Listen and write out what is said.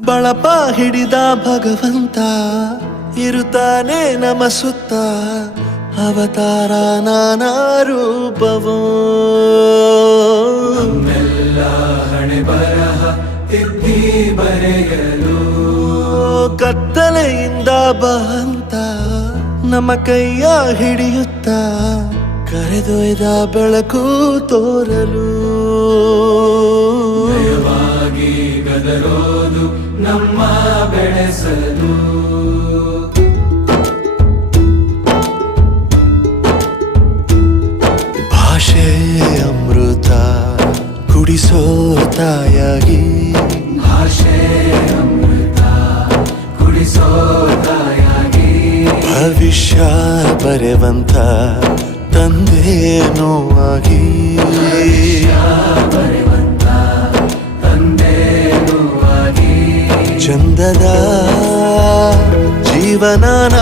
ಬಳಪ ಹಿಡಿದ ಭಗವಂತ ಇರುತ್ತಾನೆ ನಮ ಸುತ್ತ ಅವತಾರ ನಾನಾ ರೂಪವೋ ನಮ್ಮೆಲ್ಲ ಹಣೆ ಬರಹ ತಿದ್ದಿ ಬರೆಯಲು ಕತ್ತಲೆಯಿಂದ ಬಂತ ನಮ್ಮ ಕೈಯ ಹಿಡಿಯುತ್ತ ಕರೆದೊಯ್ದ ಬೆಳಕು ತೋರಲು ದಯವಾಗಿ ಗದರೋದು ನಮ್ಮ ಬೆಳೆಸಲು ಭಾಷೆ ಅಮೃತ ಕುಡಿಸೋ ತಾಯಾಗಿ ಭಾಷೆ ಅಮೃತ ಕುಡಿಸೋ ತಾಯಾಗಿ ಭವಿಷ್ಯ ಬರೆವಂತ ತಂದೇನೋ ಆಗಿ ಬರೆವಂತ ತಂದೇನೂ ಆಗಿ ಚಂದದ ಜೀವನನ